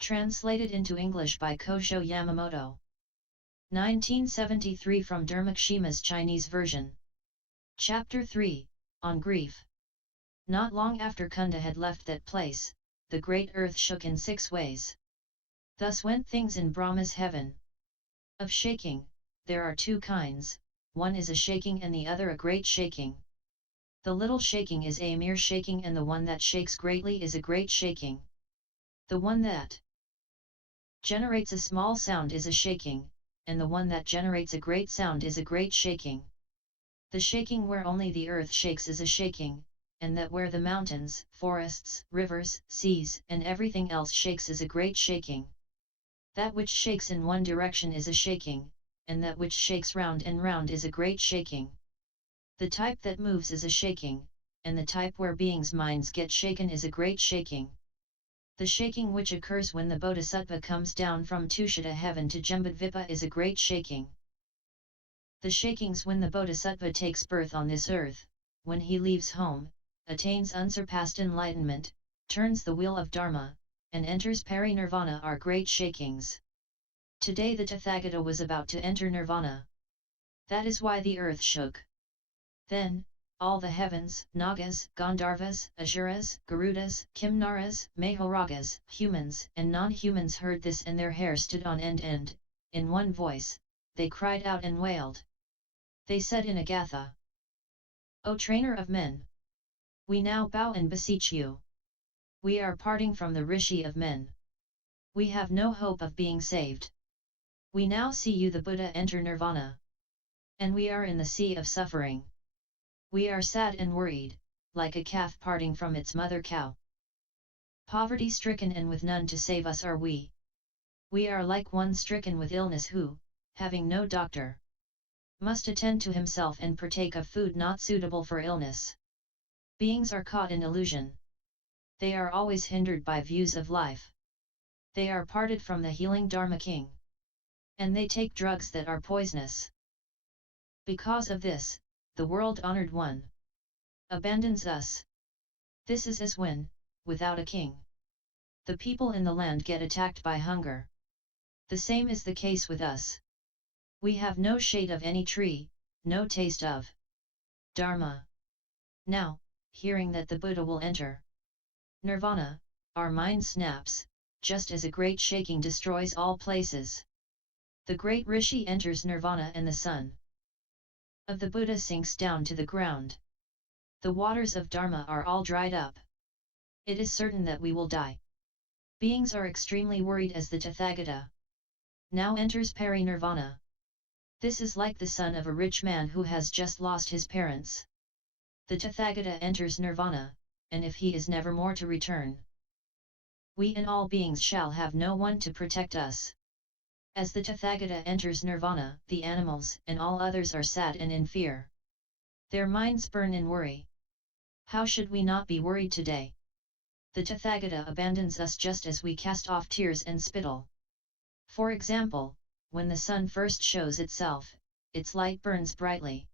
Translated into English by Kosho Yamamoto. 1973 from Dharmakshema's Chinese version. Chapter 3, On Grief. Not long after Cunda had left that place, the great earth shook in 6 ways. Thus went things in Brahma's heaven. Of shaking, there are 2 kinds, one is a shaking and the other a great shaking. The little shaking is a mere shaking, and the one that shakes greatly is a great shaking. The one that generates a small sound is a shaking, and the one that generates a great sound is a great shaking. The shaking where only the earth shakes is a shaking, and that where the mountains, forests, rivers, seas, and everything else shakes is a great shaking. That which shakes in one direction is a shaking, and that which shakes round and round is a great shaking. The type that moves is a shaking, and the type where beings' minds get shaken is a great shaking. The shaking which occurs when the Bodhisattva comes down from Tushita Heaven to Jambudvipa is a great shaking. The shakings when the Bodhisattva takes birth on this earth, when he leaves home, attains unsurpassed enlightenment, turns the wheel of Dharma, and enters Parinirvana are great shakings. Today the Tathagata was about to enter Nirvana. That is why the earth shook. Then, all the heavens, Nagas, Gandharvas, Asuras, Garudas, Kimnaras, Mahoragas, humans and non-humans heard this, and their hair stood on end, and, in one voice, they cried out and wailed. They said in a gatha, "O trainer of men! We now bow and beseech you. We are parting from the Rishi of men. We have no hope of being saved. We now see you the Buddha enter Nirvana. And we are in the sea of suffering. We are sad and worried, like a calf parting from its mother cow. Poverty-stricken and with none to save us are we. We are like one stricken with illness who, having no doctor, must attend to himself and partake of food not suitable for illness. Beings are caught in illusion. They are always hindered by views of life. They are parted from the healing Dharma King. And they take drugs that are poisonous. Because of this, the world-honored one abandons us. This is as when, without a king, the people in the land get attacked by hunger. The same is the case with us. We have no shade of any tree, no taste of Dharma. Now, hearing that the Buddha will enter Nirvana, our mind snaps, just as a great shaking destroys all places. The great Rishi enters Nirvana and the sun of the Buddha sinks down to the ground. The waters of Dharma are all dried up. It is certain that we will die. Beings are extremely worried as the Tathagata now enters Parinirvana. This is like the son of a rich man who has just lost his parents. The Tathagata enters Nirvana, and if he is never more to return, we and all beings shall have no one to protect us. As the Tathagata enters Nirvana, the animals and all others are sad and in fear. Their minds burn in worry. How should we not be worried today? The Tathagata abandons us just as we cast off tears and spittle. For example, when the sun first shows itself, its light burns brightly.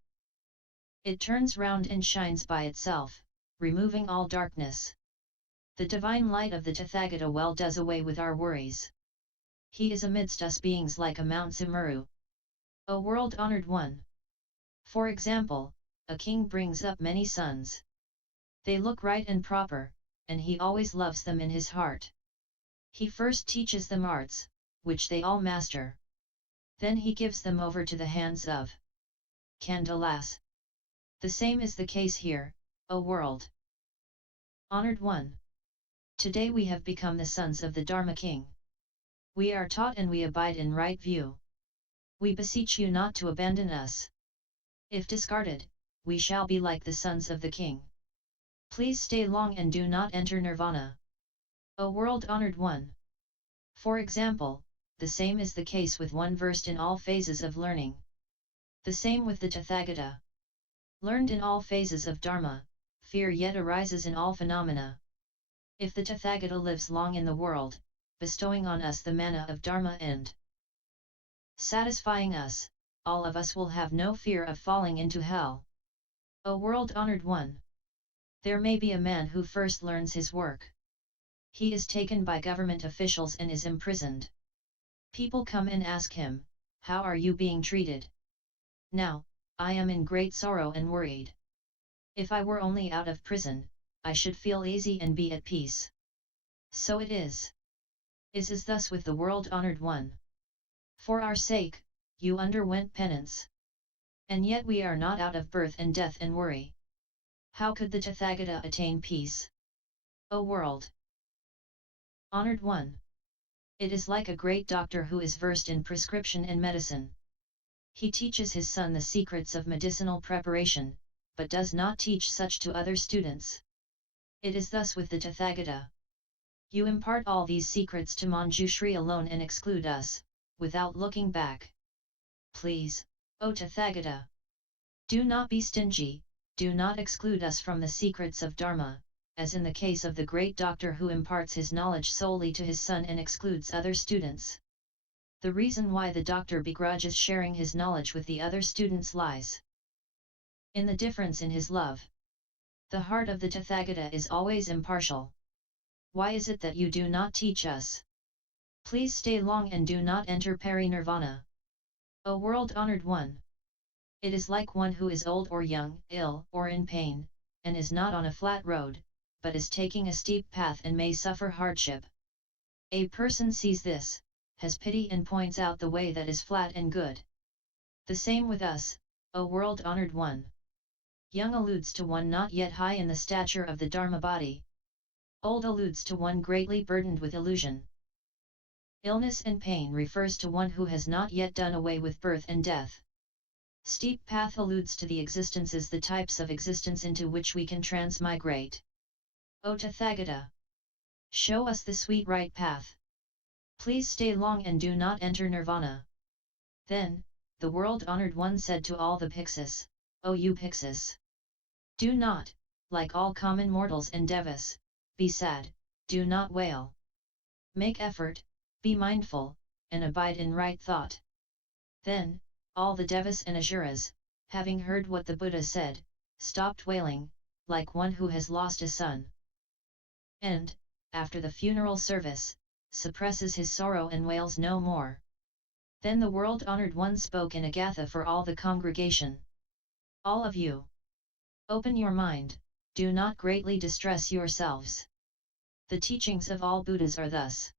It turns round and shines by itself, removing all darkness. The divine light of the Tathagata well does away with our worries. He is amidst us beings like a Mount Sumeru. O world-honored one! For example, a king brings up many sons. They look right and proper, and he always loves them in his heart. He first teaches them arts, which they all master. Then he gives them over to the hands of Candalas. The same is the case here, O world honored one. Today we have become the sons of the Dharma King. We are taught and we abide in right view. We beseech you not to abandon us. If discarded, we shall be like the sons of the King. Please stay long and do not enter Nirvana. O world-honored one! For example, the same is the case with one versed in all phases of learning. The same with the Tathagata. Learned in all phases of Dharma, fear yet arises in all phenomena. If the Tathagata lives long in the world, bestowing on us the manna of Dharma and satisfying us, all of us will have no fear of falling into hell. O world-honored one! There may be a man who first learns his work. He is taken by government officials and is imprisoned. People come and ask him, "How are you being treated?" "Now, I am in great sorrow and worried. If I were only out of prison, I should feel easy and be at peace." So it is. Is thus with the world-honored one. For our sake, you underwent penance. And yet we are not out of birth and death and worry. How could the Tathagata attain peace? O world honored one! It is like a great doctor who is versed in prescription and medicine. He teaches his son the secrets of medicinal preparation, but does not teach such to other students. It is thus with the Tathagata. You impart all these secrets to Manjushri alone and exclude us, without looking back. Please, O Tathagata! Do not be stingy, do not exclude us from the secrets of Dharma, as in the case of the great doctor who imparts his knowledge solely to his son and excludes other students. The reason why the doctor begrudges sharing his knowledge with the other students lies in the difference in his love. The heart of the Tathagata is always impartial. Why is it that you do not teach us? Please stay long and do not enter Parinirvana. O world-honored one! It is like one who is old or young, ill or in pain, and is not on a flat road, but is taking a steep path and may suffer hardship. A person sees this, has pity and points out the way that is flat and good. The same with us, O world-honored one. Young alludes to one not yet high in the stature of the Dharma body. Old alludes to one greatly burdened with illusion. Illness and pain refers to one who has not yet done away with birth and death. Steep path alludes to the existences, the types of existence into which we can transmigrate. O Tathagata! Show us the sweet right path. Please stay long and do not enter Nirvana. Then, the world-honored one said to all the Bhiksus, O you Bhiksus! Do not, like all common mortals and devas, be sad, do not wail. Make effort, be mindful, and abide in right thought. Then, all the devas and asuras, having heard what the Buddha said, stopped wailing, like one who has lost a son. And, after the funeral service, suppresses his sorrow and wails no more. Then the world-honored one spoke in a gatha for all the congregation. All of you! Open your mind, do not greatly distress yourselves. The teachings of all Buddhas are thus.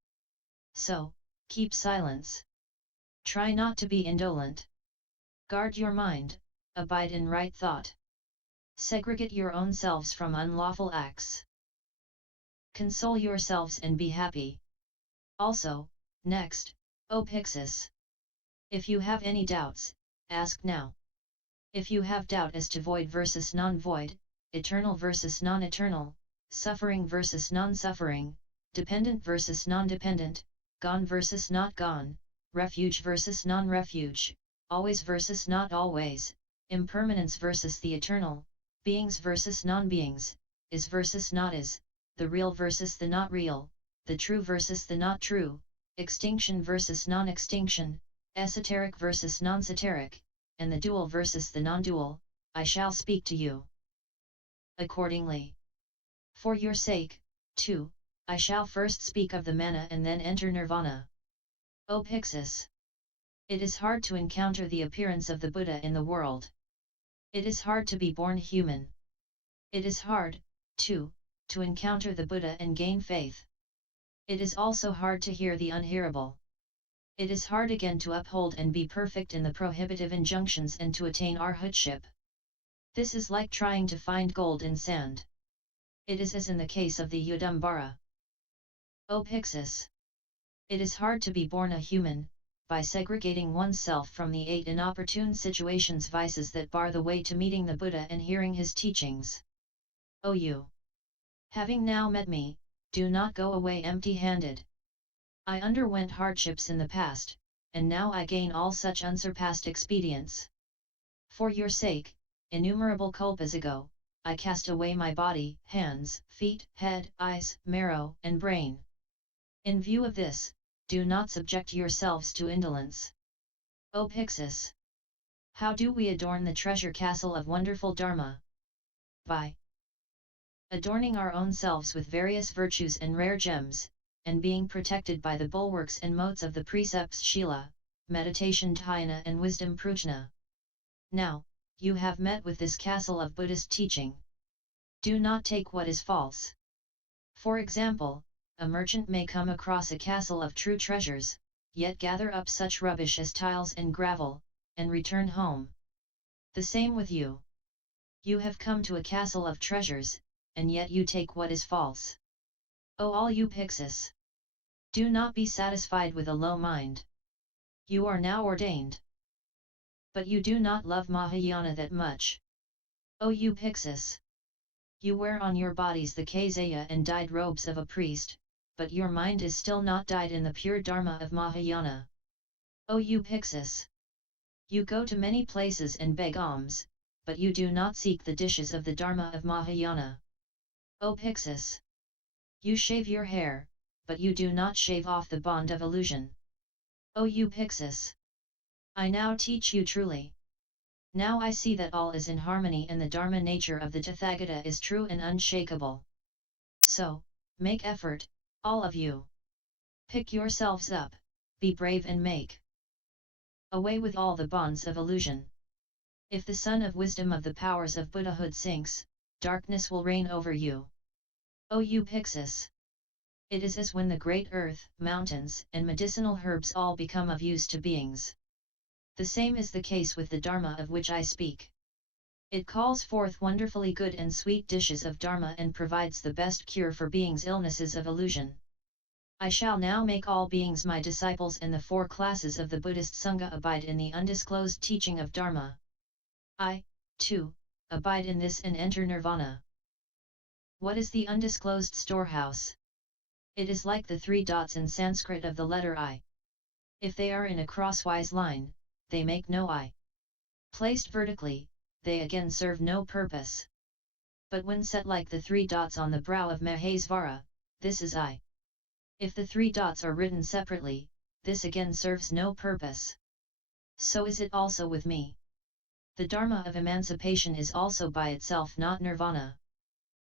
So, keep silence. Try not to be indolent. Guard your mind, abide in right thought. Segregate your own selves from unlawful acts. Console yourselves and be happy. Also, next, O Bhiksus! If you have any doubts, ask now. If you have doubt as to void versus non-void, eternal versus non-eternal, suffering versus non-suffering, dependent versus non-dependent, gone versus not gone, refuge versus non-refuge, always versus not always, impermanence versus the eternal, beings versus non-beings, is versus not is, the real versus the not real, the true versus the not true, extinction versus non-extinction, esoteric versus non-esoteric, and the dual versus the non-dual, I shall speak to you. Accordingly, for your sake, too, I shall first speak of the manna and then enter Nirvana. O Bhiksus! It is hard to encounter the appearance of the Buddha in the world. It is hard to be born human. It is hard, too, to encounter the Buddha and gain faith. It is also hard to hear the unhearable. It is hard again to uphold and be perfect in the prohibitive injunctions and to attain arhatship. This is like trying to find gold in sand. It is as in the case of the Yudambara. O Bhiksus! It is hard to be born a human, by segregating oneself from the 8 inopportune situations vices that bar the way to meeting the Buddha and hearing his teachings. O you! Having now met me, do not go away empty-handed. I underwent hardships in the past, and now I gain all such unsurpassed expedients. For your sake, innumerable kalpas ago, I cast away my body, hands, feet, head, eyes, marrow, and brain. In view of this, do not subject yourselves to indolence. O Bhiksus! How do we adorn the treasure castle of wonderful Dharma? By adorning our own selves with various virtues and rare gems, and being protected by the bulwarks and moats of the precepts Shila, meditation Dhyana and wisdom Prajna. Now, you have met with this castle of Buddhist teaching. Do not take what is false. For example, a merchant may come across a castle of true treasures, yet gather up such rubbish as tiles and gravel, and return home. The same with you. You have come to a castle of treasures, and yet you take what is false. O all you Pyxis! Do not be satisfied with a low mind. You are now ordained. But you do not love Mahayana that much. O you Pyxis! You wear on your bodies the kaseya and dyed robes of a priest, but your mind is still not dyed in the pure Dharma of Mahayana. O you Pyxis! You go to many places and beg alms, but you do not seek the dishes of the Dharma of Mahayana. O Pyxis! You shave your hair, but you do not shave off the bond of illusion. O you Pyxis! I now teach you truly. Now I see that all is in harmony and the Dharma nature of the Tathagata is true and unshakable. So, make effort, all of you. Pick yourselves up, be brave and make away with all the bonds of illusion. If the sun of wisdom of the powers of Buddhahood sinks, darkness will reign over you. O you Pyxis! It is as when the great earth, mountains, and medicinal herbs all become of use to beings. The same is the case with the Dharma of which I speak. It calls forth wonderfully good and sweet dishes of Dharma and provides the best cure for beings' illnesses of illusion. I shall now make all beings my disciples and the four classes of the Buddhist Sangha abide in the undisclosed teaching of Dharma. I, too, abide in this and enter Nirvana. What is the undisclosed storehouse? It is like the three dots in Sanskrit of the letter I. If they are in a crosswise line, they make no I. Placed vertically, they again serve no purpose. But when set like the three dots on the brow of Mahesvara, this is I. If the three dots are written separately, this again serves no purpose. So is it also with me. The Dharma of emancipation is also by itself not Nirvana.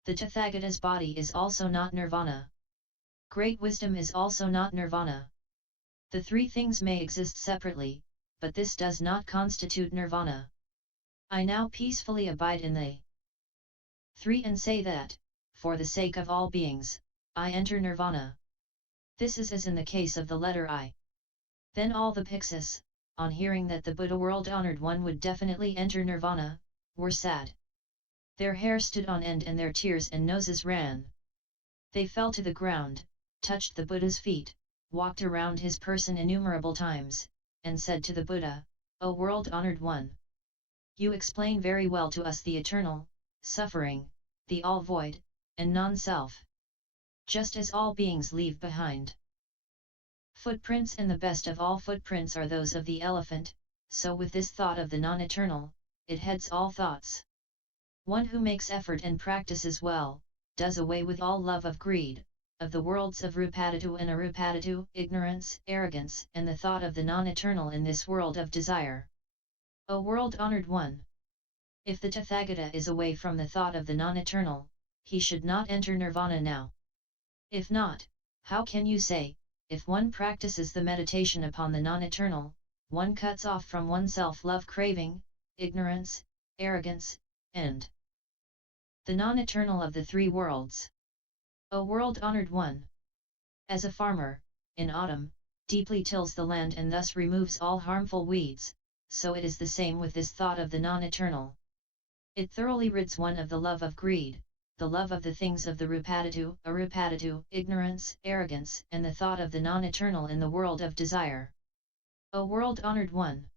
The Tathagata's body is also not Nirvana. Great wisdom is also not Nirvana. The three things may exist separately, but this does not constitute Nirvana. I now peacefully abide in the three and say that, for the sake of all beings, I enter Nirvana. This is as in the case of the letter I. Then all the Pyxis, on hearing that the Buddha world-honored one would definitely enter Nirvana, were sad. Their hair stood on end and their tears and noses ran. They fell to the ground, touched the Buddha's feet, walked around his person innumerable times, and said to the Buddha, O world-honored one! You explain very well to us the eternal, suffering, the all-void, and non-self. Just as all beings leave behind footprints and the best of all footprints are those of the elephant, so with this thought of the non-eternal, it heads all thoughts. One who makes effort and practices well, does away with all love of greed, of the worlds of rupatatu and arupatatu, ignorance, arrogance, and the thought of the non-eternal in this world of desire. O world-honored one! If the Tathagata is away from the thought of the non-eternal, he should not enter Nirvana now. If not, how can you say, if one practices the meditation upon the non-eternal, one cuts off from oneself love craving, ignorance, arrogance, and the non-eternal of the three worlds? O world-honored one! As a farmer, in autumn, deeply tills the land and thus removes all harmful weeds, so it is the same with this thought of the non-eternal. It thoroughly rids one of the love of greed, the love of the things of the rupatatu, arupatatu, ignorance, arrogance, and the thought of the non-eternal in the world of desire. O world-honored one!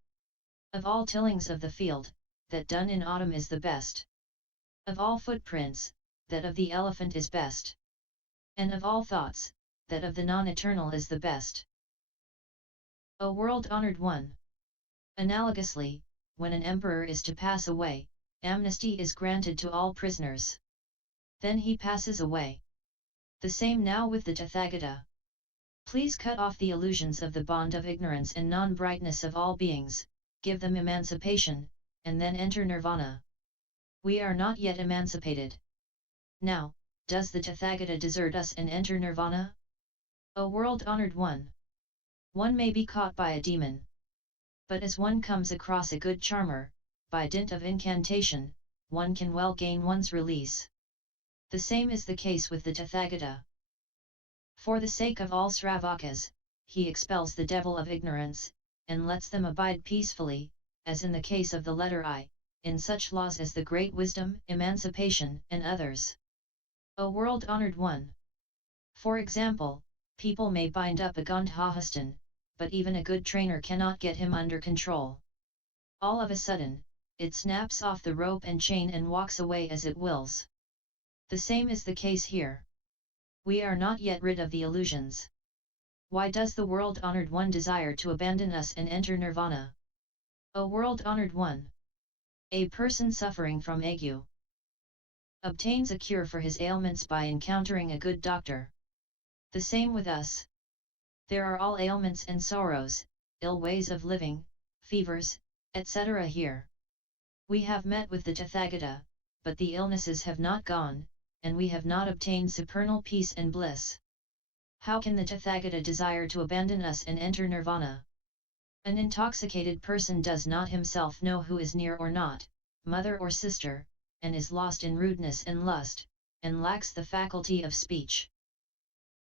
Of all tillings of the field, that done in autumn is the best. Of all footprints, that of the elephant is best. And of all thoughts, that of the non-eternal is the best. O world-honored one! Analogously, when an emperor is to pass away, amnesty is granted to all prisoners. Then he passes away. The same now with the Tathagata. Please cut off the illusions of the bond of ignorance and non-brightness of all beings, give them emancipation, and then enter Nirvana. We are not yet emancipated. Now, does the Tathagata desert us and enter Nirvana? O world-honored one! One may be caught by a demon. But as one comes across a good charmer, by dint of incantation, one can well gain one's release. The same is the case with the Tathagata. For the sake of all Sravakas, he expels the devil of ignorance, and lets them abide peacefully, as in the case of the letter I, in such laws as the great wisdom, emancipation, and others. O world-honored one! For example, people may bind up a Gandhahastan, but even a good trainer cannot get him under control. All of a sudden, it snaps off the rope and chain and walks away as it wills. The same is the case here. We are not yet rid of the illusions. Why does the world-honored one desire to abandon us and enter Nirvana? O world-honored one! A person suffering from ague obtains a cure for his ailments by encountering a good doctor. The same with us. There are all ailments and sorrows, ill ways of living, fevers, etc. here. We have met with the Tathagata, but the illnesses have not gone, and we have not obtained supernal peace and bliss. How can the Tathagata desire to abandon us and enter Nirvana? An intoxicated person does not himself know who is near or not, mother or sister, and is lost in rudeness and lust, and lacks the faculty of speech,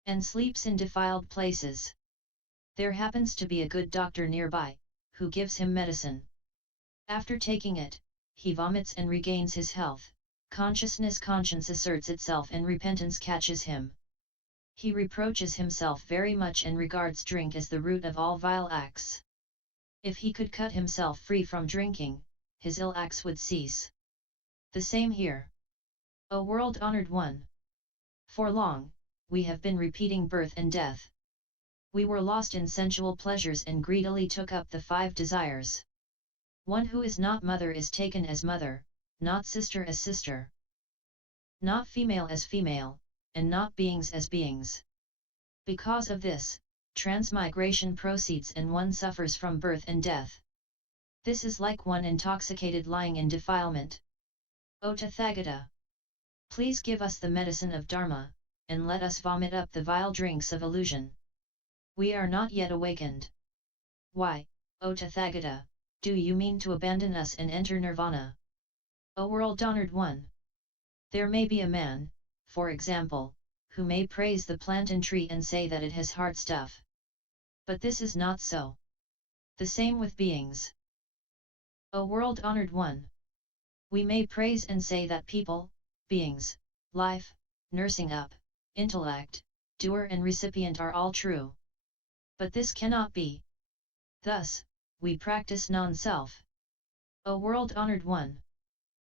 and sleeps in defiled places. There happens to be a good doctor nearby, who gives him medicine. After taking it, he vomits and regains his health, conscience asserts itself and repentance catches him. He reproaches himself very much and regards drink as the root of all vile acts. If he could cut himself free from drinking, his ill acts would cease. The same here. O world-honored one! For long, we have been repeating birth and death. We were lost in sensual pleasures and greedily took up the 5 desires. One who is not mother is taken as mother, not sister as sister, not female as female, and not beings as beings. Because of this, transmigration proceeds and one suffers from birth and death. This is like one intoxicated lying in defilement. O Tathagata! Please give us the medicine of Dharma, and let us vomit up the vile drinks of illusion. We are not yet awakened. Why, O Tathagata, do you mean to abandon us and enter Nirvana? O world-honored one! There may be a man, for example, who may praise the plant and tree and say that it has hard stuff. But this is not so. The same with beings. O world-honored one! We may praise and say that people, beings, life, nursing up, intellect, doer and recipient are all true. But this cannot be. Thus, we practice non-self. O world-honored one!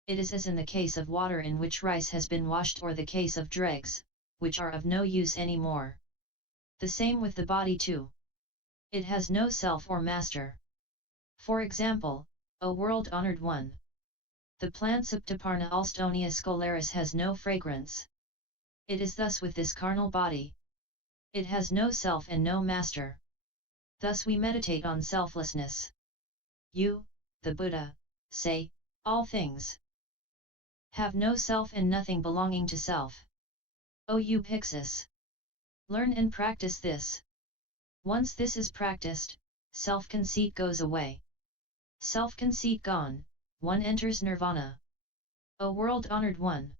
It is as in the case of water in which rice has been washed or the case of dregs, which are of no use any more. The same with the body too. It has no self or master. For example, O world-honored one! The plant Septiparna Alstonia scolaris has no fragrance. It is thus with this carnal body. It has no self and no master. Thus we meditate on selflessness. You, the Buddha, say, all things have no self and nothing belonging to self. O you Pyxis! Learn and practice this. Once this is practiced, self-conceit goes away. Self-conceit gone, one enters Nirvana. O world-honored one!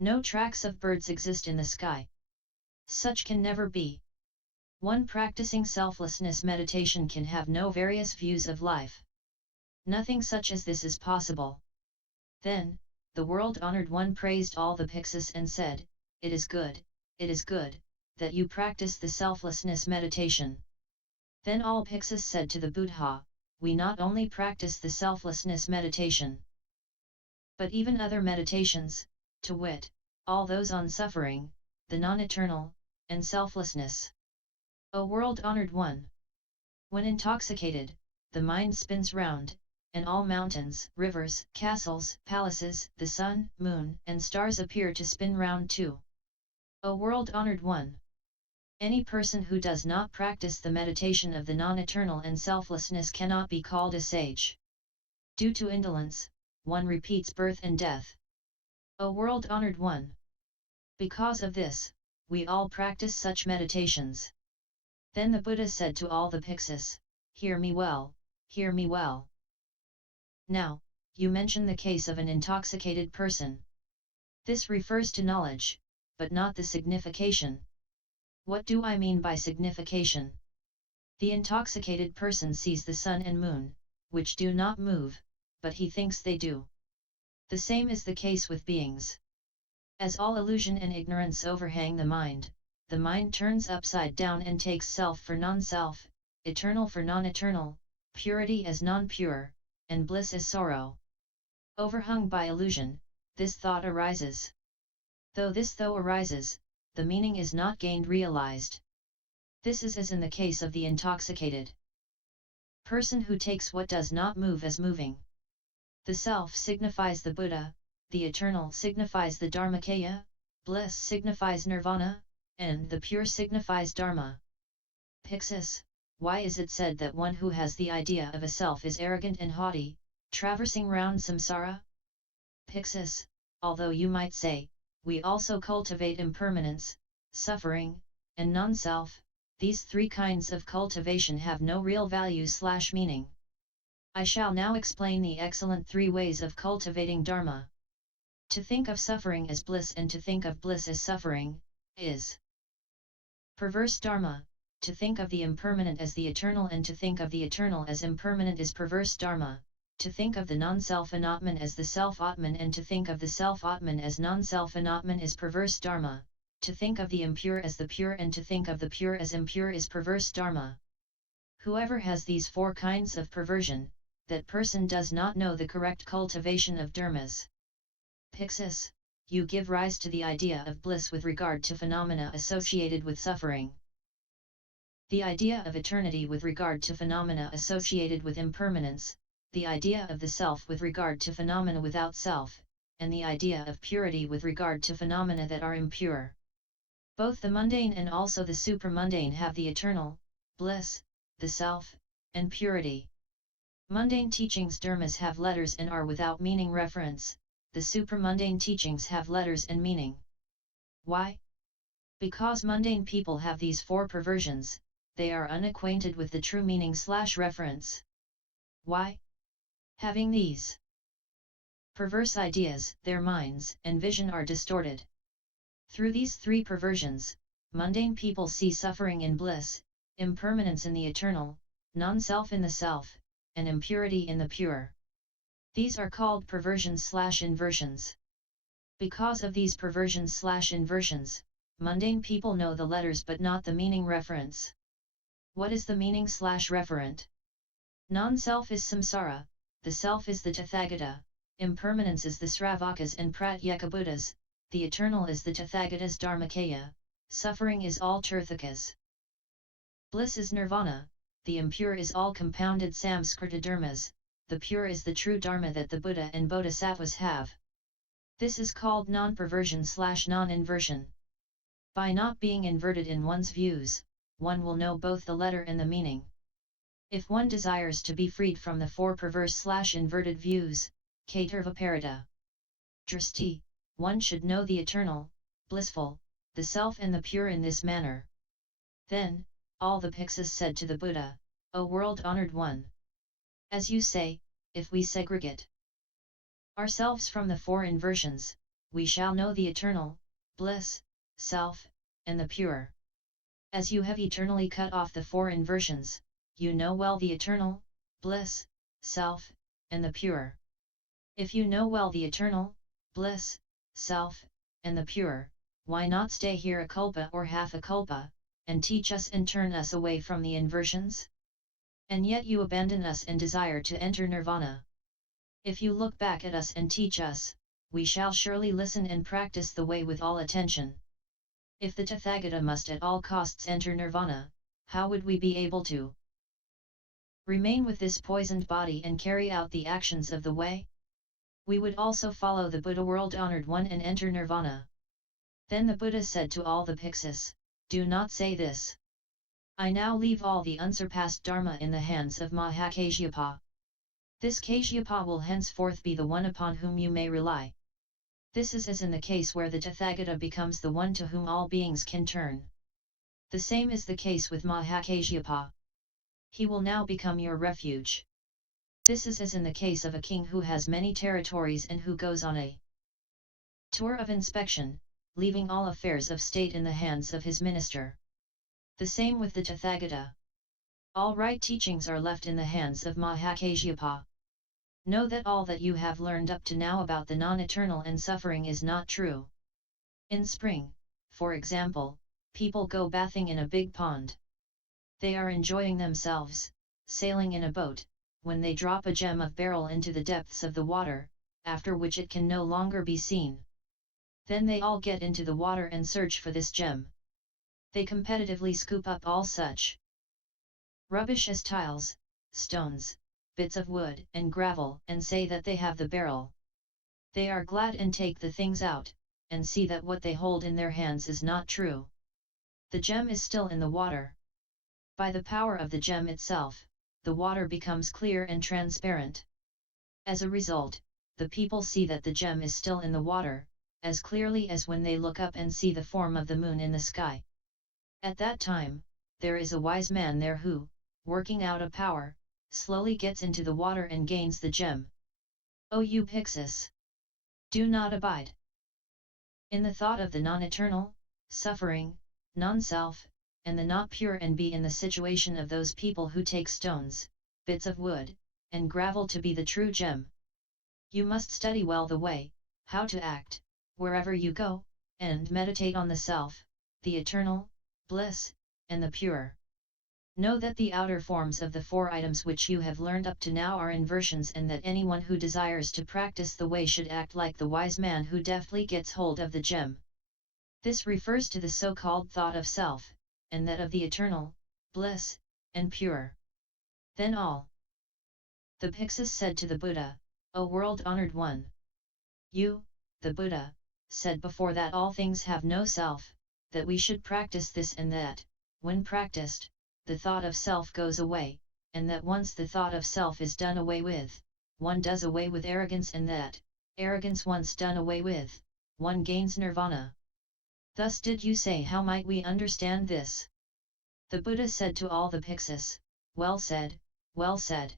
No tracks of birds exist in the sky. Such can never be. One practicing selflessness meditation can have no various views of life. Nothing such as this is possible. Then, the world-honored one praised all the Pyxis and said, it is good, that you practice the selflessness meditation. Then all Pyxis said to the Buddha, we not only practice the selflessness meditation, but even other meditations, to wit, all those on suffering, the non-eternal, and selflessness. O world-honored one! When intoxicated, the mind spins round, and all mountains, rivers, castles, palaces, the sun, moon, and stars appear to spin round too. O world-honored one! Any person who does not practice the meditation of the non-eternal and selflessness cannot be called a sage. Due to indolence, one repeats birth and death. O world-honored one! Because of this, we all practice such meditations. Then the Buddha said to all the Bhikkhus, hear me well, hear me well. Now, you mention the case of an intoxicated person. This refers to knowledge, but not the signification. What do I mean by signification? The intoxicated person sees the sun and moon, which do not move, but he thinks they do. The same is the case with beings. As all illusion and ignorance overhang the mind turns upside down and takes self for non-self, eternal for non-eternal, purity as non-pure, and bliss as sorrow. Overhung by illusion, this thought arises. Though arises, the meaning is not gained realized. This is as in the case of the intoxicated person who takes what does not move as moving. The self signifies the Buddha, the eternal signifies the Dharmakaya, bliss signifies Nirvana, and the pure signifies Dharma. Bhikkhus, why is it said that one who has the idea of a self is arrogant and haughty, traversing round samsara? Bhikkhus, although you might say, we also cultivate impermanence, suffering, and non-self, these three kinds of cultivation have no real value/meaning. I shall now explain the excellent three ways of cultivating Dharma. To think of suffering as bliss and to think of bliss as suffering, is perverse Dharma. To think of the impermanent as the eternal and to think of the eternal as impermanent is perverse Dharma. To think of the non-self Anatman as the self-Atman and to think of the self-Atman as non-self Anatman is perverse Dharma. To think of the impure as the pure and to think of the pure as impure is perverse Dharma. Whoever has these four kinds of perversion, that person does not know the correct cultivation of dharmas. Bhikkhus, you give rise to the idea of bliss with regard to phenomena associated with suffering. The idea of eternity with regard to phenomena associated with impermanence, the idea of the self with regard to phenomena without self, and the idea of purity with regard to phenomena that are impure. Both the mundane and also the supramundane have the eternal, bliss, the self, and purity. Mundane teachings dharmas have letters and are without meaning reference, the supramundane teachings have letters and meaning. Why? Because mundane people have these four perversions, they are unacquainted with the true meaning/reference. Why? Having these perverse ideas, their minds and vision are distorted. Through these three perversions, mundane people see suffering in bliss, impermanence in the eternal, non-self in the self, and impurity in the pure. These are called perversions/inversions. Because of these perversions/inversions, mundane people know the letters but not the meaning reference. What is the meaning/referent? Non-self is samsara, the self is the Tathagata, impermanence is the Sravakas and Pratyekabuddhas, the eternal is the Tathagatas Dharmakaya, suffering is all Tirthakas. Bliss is Nirvana, the impure is all compounded Samskrita dharmas, the pure is the true Dharma that the Buddha and Bodhisattvas have. This is called non-perversion/non-inversion. By not being inverted in one's views, one will know both the letter and the meaning. If one desires to be freed from the four perverse/inverted views, Katarvaparita Drishti, one should know the eternal, blissful, the self and the pure in this manner. Then, all the Bhikkhus said to the Buddha, O world-honored one! As you say, if we segregate ourselves from the four inversions, we shall know the eternal, bliss, self, and the pure. As you have eternally cut off the four inversions, you know well the eternal, bliss, self, and the pure. If you know well the eternal, bliss, self, and the pure, why not stay here a kalpa or half a kalpa, and teach us and turn us away from the inversions? And yet you abandon us and desire to enter nirvana. If you look back at us and teach us, we shall surely listen and practice the way with all attention. If the Tathagata must at all costs enter nirvana, how would we be able to remain with this poisoned body and carry out the actions of the way? We would also follow the Buddha world-honored one and enter nirvana. Then the Buddha said to all the Bhikkhus, do not say this. I now leave all the unsurpassed Dharma in the hands of Mahakasyapa. This Kasyapa will henceforth be the one upon whom you may rely. This is as in the case where the Tathagata becomes the one to whom all beings can turn. The same is the case with Mahayana. He will now become your refuge. This is as in the case of a king who has many territories and who goes on a tour of inspection, leaving all affairs of state in the hands of his minister. The same with the Tathagata. All right teachings are left in the hands of Mahayana. Know that all that you have learned up to now about the non-eternal and suffering is not true. In spring, for example, people go bathing in a big pond. They are enjoying themselves, sailing in a boat, when they drop a gem of beryl into the depths of the water, after which it can no longer be seen. Then they all get into the water and search for this gem. They competitively scoop up all such rubbish as tiles, stones, bits of wood and gravel and say that they have the beryl. They are glad and take the things out, and see that what they hold in their hands is not true. The gem is still in the water. By the power of the gem itself, the water becomes clear and transparent. As a result, the people see that the gem is still in the water, as clearly as when they look up and see the form of the moon in the sky. At that time, there is a wise man there who, working out a power, slowly gets into the water and gains the gem. O you Pyxis! Do not abide in the thought of the non-eternal, suffering, non-self, and the not pure, and be in the situation of those people who take stones, bits of wood, and gravel to be the true gem. You must study well the way, how to act, wherever you go, and meditate on the self, the eternal, bliss, and the pure. Know that the outer forms of the 4 items which you have learned up to now are inversions, and that anyone who desires to practice the way should act like the wise man who deftly gets hold of the gem. This refers to the so-called thought of self, and that of the eternal, bliss, and pure. Then all the Pyxis said to the Buddha, O world-honored one! You, the Buddha, said before that all things have no self, that we should practice this, and that, when practiced, the thought of self goes away, and that once the thought of self is done away with, one does away with arrogance, and that, arrogance once done away with, one gains nirvana. Thus did you say. How might we understand this? The Buddha said to all the Pyxis, well said, well said.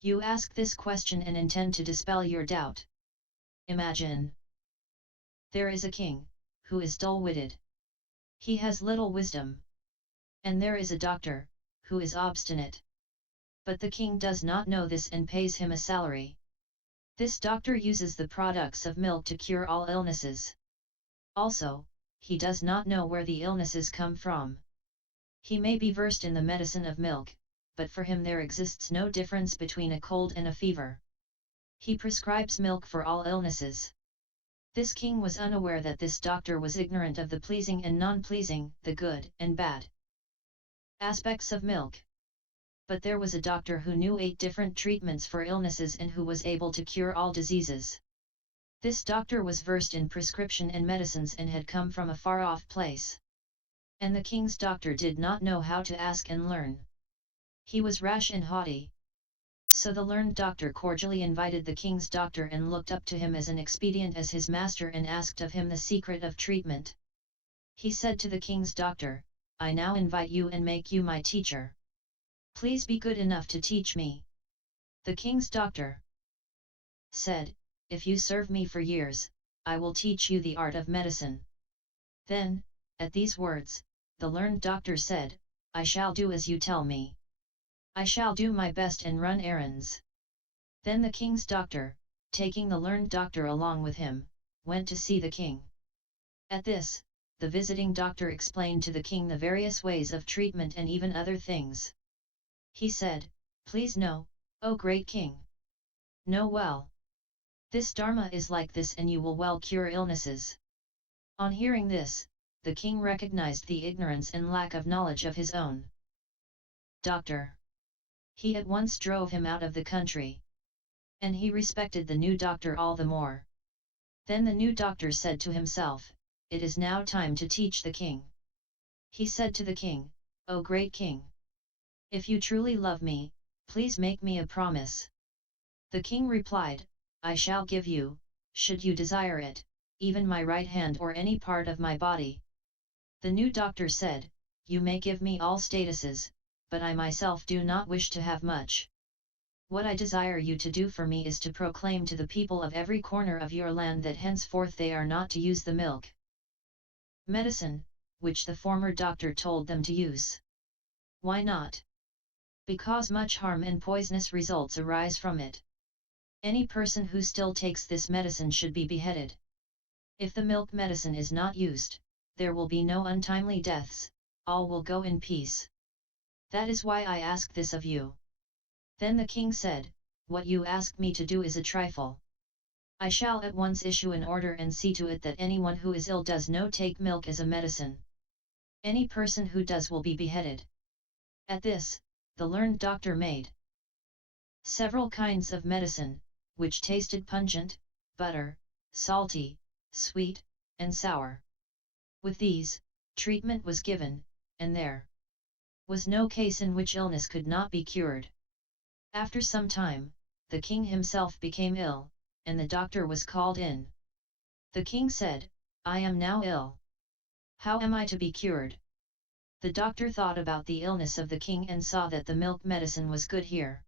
You ask this question and intend to dispel your doubt. Imagine. There is a king, who is dull-witted. He has little wisdom. And there is a doctor, who is obstinate. But the king does not know this and pays him a salary. This doctor uses the products of milk to cure all illnesses. Also, he does not know where the illnesses come from. He may be versed in the medicine of milk, but for him there exists no difference between a cold and a fever. He prescribes milk for all illnesses. This king was unaware that this doctor was ignorant of the pleasing and non-pleasing, the good and bad aspects of milk. But there was a doctor who knew 8 different treatments for illnesses and who was able to cure all diseases. This doctor was versed in prescription and medicines and had come from a far-off place. And the king's doctor did not know how to ask and learn. He was rash and haughty. So the learned doctor cordially invited the king's doctor and looked up to him as an expedient as his master and asked of him the secret of treatment. He said to the king's doctor, I now invite you and make you my teacher. Please be good enough to teach me. The king's doctor said, if you serve me for years, I will teach you the art of medicine. Then, at these words, the learned doctor said, I shall do as you tell me. I shall do my best and run errands. Then the king's doctor, taking the learned doctor along with him, went to see the king. At this, the visiting doctor explained to the king the various ways of treatment and even other things. He said, please know, O great king. Know well. This Dharma is like this and you will well cure illnesses. On hearing this, the king recognized the ignorance and lack of knowledge of his own doctor. He at once drove him out of the country. And he respected the new doctor all the more. Then the new doctor said to himself, it is now time to teach the king. He said to the king, O great king! If you truly love me, please make me a promise. The king replied, I shall give you, should you desire it, even my right hand or any part of my body. The new doctor said, you may give me all statuses, but I myself do not wish to have much. What I desire you to do for me is to proclaim to the people of every corner of your land that henceforth they are not to use the milk medicine, which the former doctor told them to use. Why not? Because much harm and poisonous results arise from it. Any person who still takes this medicine should be beheaded. If the milk medicine is not used, there will be no untimely deaths, all will go in peace. That is why I ask this of you. Then the king said, what you ask me to do is a trifle. I shall at once issue an order and see to it that anyone who is ill does not take milk as a medicine. Any person who does will be beheaded. At this, the learned doctor made several kinds of medicine, which tasted pungent, butter, salty, sweet, and sour. With these, treatment was given, and there was no case in which illness could not be cured. After some time, the king himself became ill, and the doctor was called in. The king said, I am now ill. How am I to be cured? The doctor thought about the illness of the king and saw that the milk medicine was good here.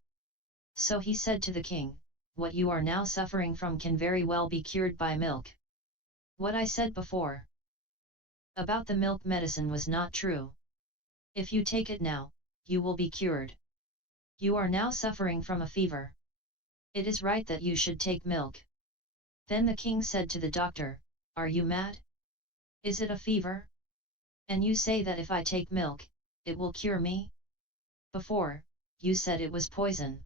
So he said to the king, what you are now suffering from can very well be cured by milk. What I said before about the milk medicine was not true. If you take it now, you will be cured. You are now suffering from a fever. It is right that you should take milk. Then the king said to the doctor, are you mad? Is it a fever? And you say that if I take milk, it will cure me? Before, you said it was poison.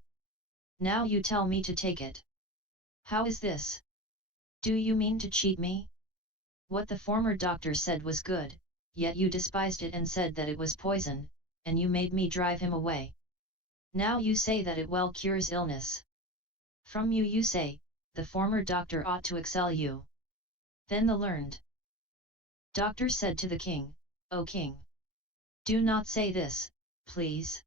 Now you tell me to take it. How is this? Do you mean to cheat me? What the former doctor said was good, yet you despised it and said that it was poison, and you made me drive him away. Now you say that it well cures illness. From you say, the former doctor ought to excel you. Then the learned doctor said to the king, O king! Do not say this, please.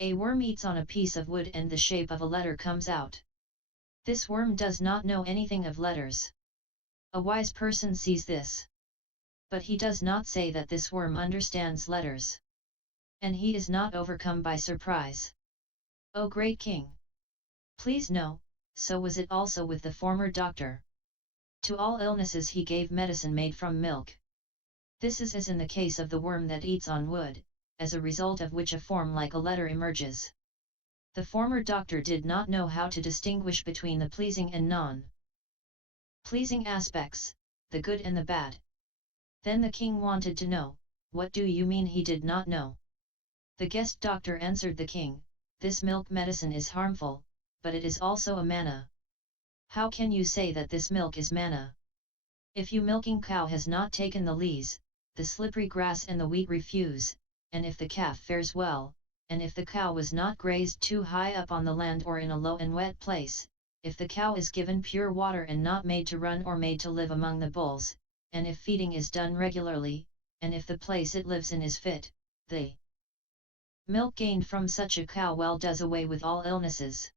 A worm eats on a piece of wood and the shape of a letter comes out. This worm does not know anything of letters. A wise person sees this. But he does not say that this worm understands letters. And he is not overcome by surprise. O great king! Please know, so was it also with the former doctor. To all illnesses he gave medicine made from milk. This is as in the case of the worm that eats on wood, as a result of which a form like a letter emerges. The former doctor did not know how to distinguish between the pleasing and non-pleasing aspects, the good and the bad. Then the king wanted to know, what do you mean he did not know? The guest doctor answered the king, this milk medicine is harmful, but it is also a manna. How can you say that this milk is manna? If your milking cow has not taken the lees, the slippery grass and the wheat refuse, and if the calf fares well, and if the cow was not grazed too high up on the land or in a low and wet place, if the cow is given pure water and not made to run or made to live among the bulls, and if feeding is done regularly, and if the place it lives in is fit, the milk gained from such a cow well does away with all illnesses.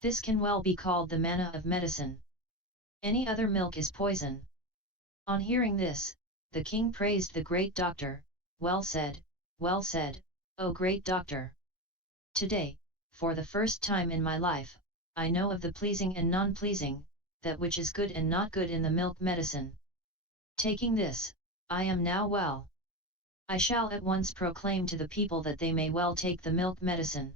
This can well be called the manna of medicine. Any other milk is poison. On hearing this, the king praised the great doctor, well said, O great doctor! Today, for the first time in my life, I know of the pleasing and non-pleasing, that which is good and not good in the milk medicine. Taking this, I am now well. I shall at once proclaim to the people that they may well take the milk medicine.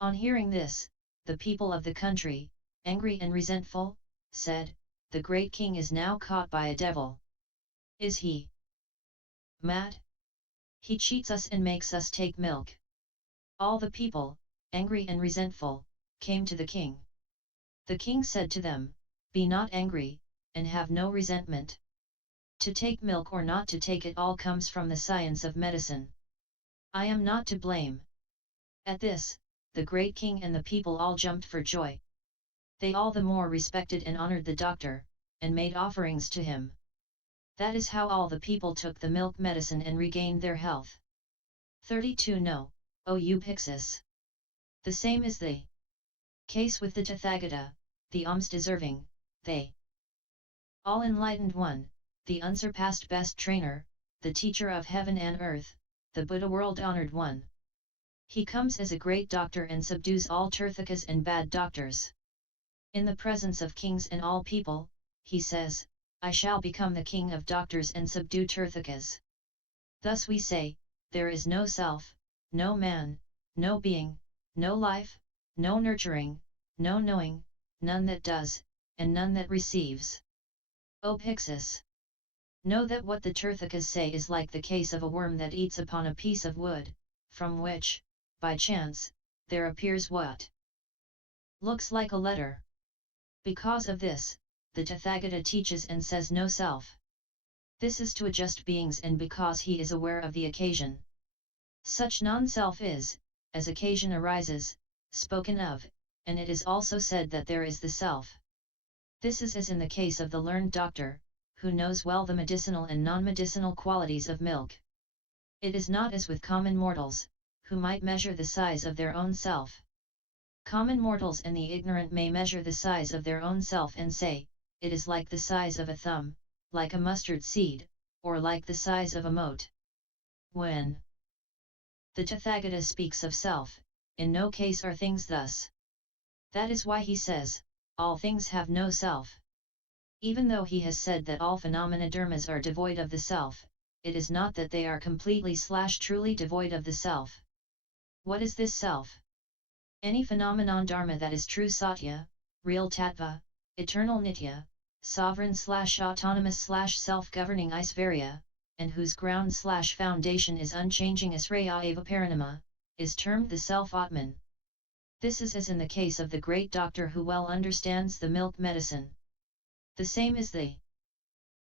On hearing this, the people of the country, angry and resentful, said, the great king is now caught by a devil. Is he mad? He cheats us and makes us take milk. All the people, angry and resentful, came to the king. The king said to them, be not angry, and have no resentment. To take milk or not to take it all comes from the science of medicine. I am not to blame. At this, the great king and the people all jumped for joy. They all the more respected and honored the doctor, and made offerings to him. That is how all the people took the milk medicine and regained their health. 32 No, O you Pixis! The same is the case with the Tathagata, the alms deserving, they All enlightened one, the unsurpassed best trainer, the teacher of heaven and earth, the Buddha world-honored one. He comes as a great doctor and subdues all Tirthakas and bad doctors. In the presence of kings and all people, he says, I shall become the king of doctors and subdue Tirthakas. Thus we say, there is no self, no man, no being, no life, no nurturing, no knowing, none that does, and none that receives. O Pyxis! Know that what the Tirthakas say is like the case of a worm that eats upon a piece of wood, from which, by chance, there appears what looks like a letter. Because of this, the Tathagata teaches and says no self. This is to adjust beings and because he is aware of the occasion. Such non-self is, as occasion arises, spoken of, and it is also said that there is the self. This is as in the case of the learned doctor, who knows well the medicinal and non-medicinal qualities of milk. It is not as with common mortals, who might measure the size of their own self. Common mortals and the ignorant may measure the size of their own self and say, it is like the size of a thumb, like a mustard seed, or like the size of a mote. When the Tathagata speaks of self, in no case are things thus. That is why he says, all things have no self. Even though he has said that all phenomena dharmas are devoid of the self, it is not that they are completely/truly devoid of the self. What is this self? Any phenomenon dharma that is true satya, real tattva, eternal nitya, sovereign/autonomous/self-governing Aisvarya, and whose ground/foundation is unchanging Asraya eva Parinama, is termed the self-Atman. This is as in the case of the great doctor who well understands the milk medicine. The same is the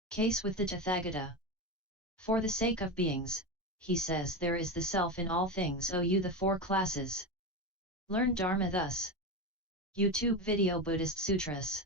case with the Tathagata. For the sake of beings, he says there is the self in all things. You the four classes. Learn Dharma thus. YouTube video Buddhist Sutras.